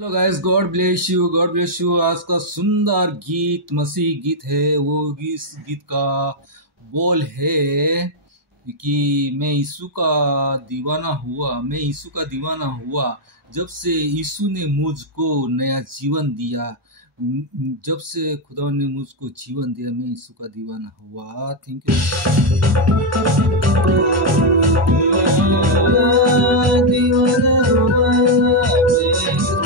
Hello guys, God bless you, God bless you. आज का सुंदर गीत मसीह गीत है। वो इस गीत का बोल है कि मैं यीशु का दीवाना हुआ, मैं यीशु का दीवाना हुआ जब से यीशु ने मुझको नया जीवन दिया। जब से खुदा ने मुझको जीवन दिया, मैं यीशु का दीवाना हुआ। Thank you. दीवाना हुआ मैं